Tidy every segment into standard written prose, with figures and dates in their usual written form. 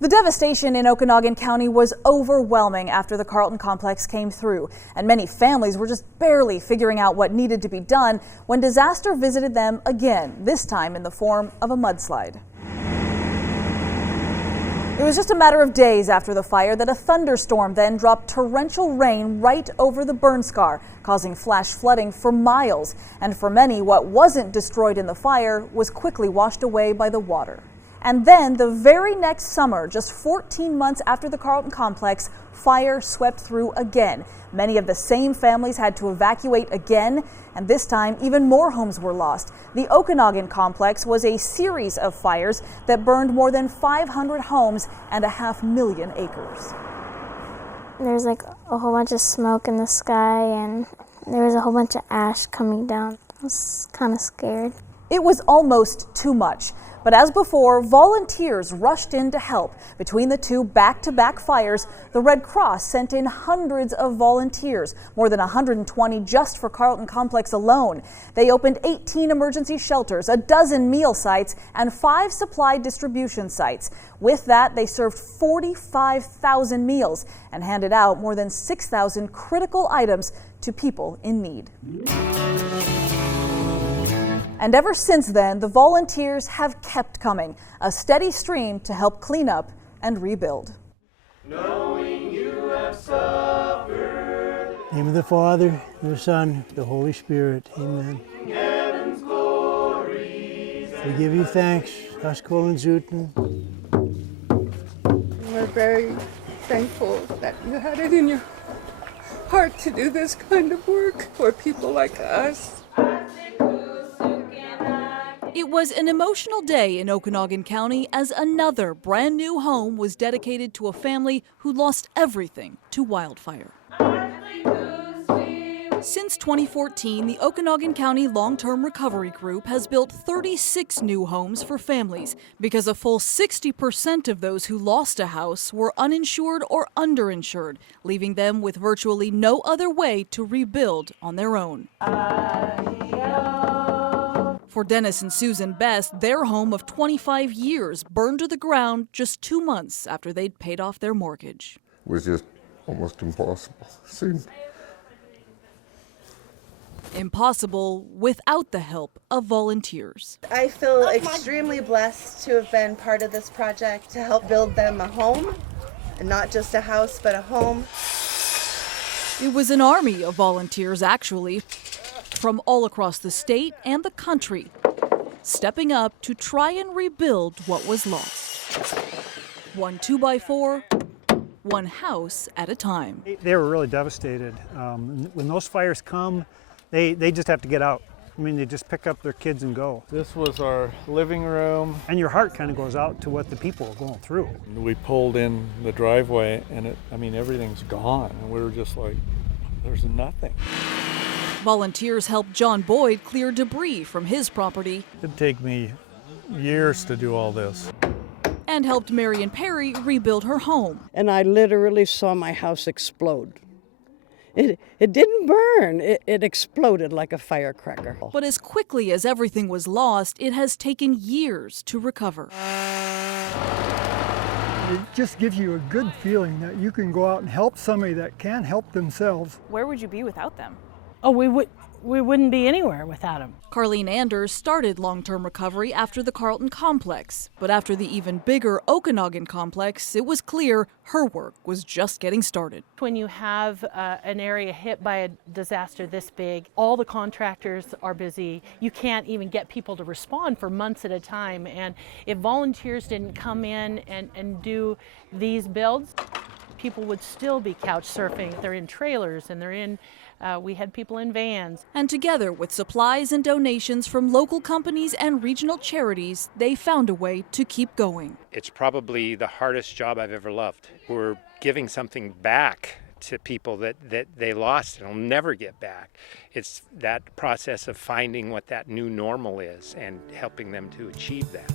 The devastation in Okanogan County was overwhelming after the Carlton Complex came through, and many families were just barely figuring out what needed to be done when disaster visited them again, this time in the form of a mudslide. It was just a matter of days after the fire that a thunderstorm then dropped torrential rain right over the burn scar, causing flash flooding for miles. And for many, what wasn't destroyed in the fire was quickly washed away by the water. And then the very next summer, just 14 months after the Carlton Complex, fire swept through again. Many of the same families had to evacuate again, and this time even more homes were lost. The Okanogan Complex was a series of fires that burned more than 500 homes and 500,000 acres. There's like a whole bunch of smoke in the sky, and there was a whole bunch of ash coming down. I was kind of scared. It was almost too much. But as before, volunteers rushed in to help. Between the two back-to-back fires, the Red Cross sent in hundreds of volunteers, more than 120 just for Carlton Complex alone. They opened 18 emergency shelters, a dozen meal sites, and 5 supply distribution sites. With that, they served 45,000 meals and handed out more than 6,000 critical items to people in need. And ever since then, the volunteers have kept coming, a steady stream to help clean up and rebuild. Knowing you have suffered. In the name of the Father, the Son, the Holy Spirit. Amen. Heaven's glories. We give you thanks, Haskell and Zuten. We're very thankful that you had it in your heart to do this kind of work for people like us. It was an emotional day in Okanogan County as another brand new home was dedicated to a family who lost everything to wildfire. Since 2014, the Okanogan County Long-Term Recovery Group has built 36 new homes for families because a full 60% of those who lost a house were uninsured or underinsured, leaving them with virtually no other way to rebuild on their own. For Dennis and Susan Best, their home of 25 years burned to the ground just 2 months after they'd paid off their mortgage. It was just almost impossible. Seemed impossible without the help of volunteers. I feel extremely blessed to have been part of this project to help build them a home, and not just a house, but a home. It was an army of volunteers, actually, from all across the state and the country, stepping up to try and rebuild what was lost. One 2x4, one house at a time. They were really devastated. When those fires come, they just have to get out. I mean, they just pick up their kids and go. This was our living room. And your heart kind of goes out to what the people are going through. We pulled in the driveway and everything's gone. And we were just like, there's nothing. Volunteers helped John Boyd clear debris from his property. It'd take me years to do all this. And helped Marion Perry rebuild her home. And I literally saw my house explode. It didn't burn, it exploded like a firecracker. But as quickly as everything was lost, it has taken years to recover. It just gives you a good feeling that you can go out and help somebody that can't help themselves. Where would you be without them? Oh, we wouldn't be anywhere without them. Carlene Anders started long-term recovery after the Carlton Complex. But after the even bigger Okanogan Complex, it was clear her work was just getting started. When you have an area hit by a disaster this big, all the contractors are busy. You can't even get people to respond for months at a time. And if volunteers didn't come in and do these builds, people would still be couch surfing. They're in trailers and we had people in vans. And together with supplies and donations from local companies and regional charities, they found a way to keep going. It's probably the hardest job I've ever loved. We're giving something back to people that they lost and will never get back. It's that process of finding what that new normal is and helping them to achieve that.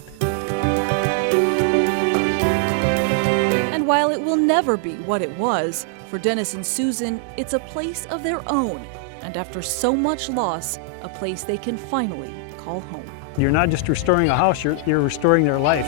And while it will never be what it was, for Dennis and Susan, it's a place of their own. And after so much loss, a place they can finally call home. You're not just restoring a house, you're restoring their life.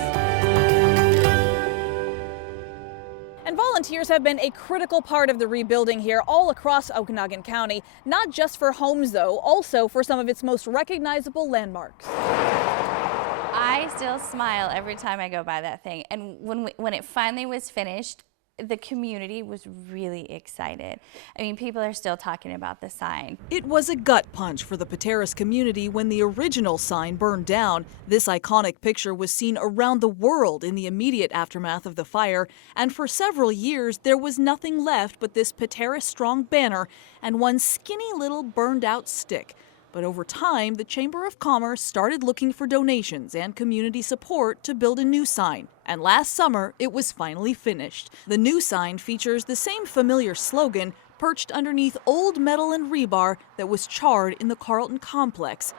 Volunteers have been a critical part of the rebuilding here all across Okanogan County, not just for homes though, also for some of its most recognizable landmarks. I still smile every time I go by that thing. And when it finally was finished, the community was really excited. I mean, people are still talking about the sign. It was a gut punch for the Pateros community when the original sign burned down. This iconic picture was seen around the world in the immediate aftermath of the fire, and for several years there was nothing left but this Pateros Strong banner and one skinny little burned out stick. But over time, the Chamber of Commerce started looking for donations and community support to build a new sign. And last summer, it was finally finished. The new sign features the same familiar slogan perched underneath old metal and rebar that was charred in the Carlton Complex.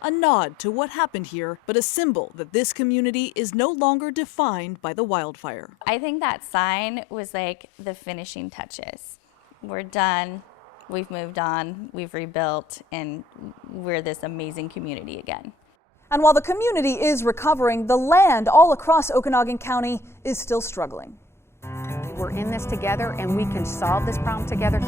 A nod to what happened here, but a symbol that this community is no longer defined by the wildfire. I think that sign was like the finishing touches. We're done. We've moved on, we've rebuilt, and we're this amazing community again. And while the community is recovering, the land all across Okanogan County is still struggling. We're in this together and we can solve this problem together.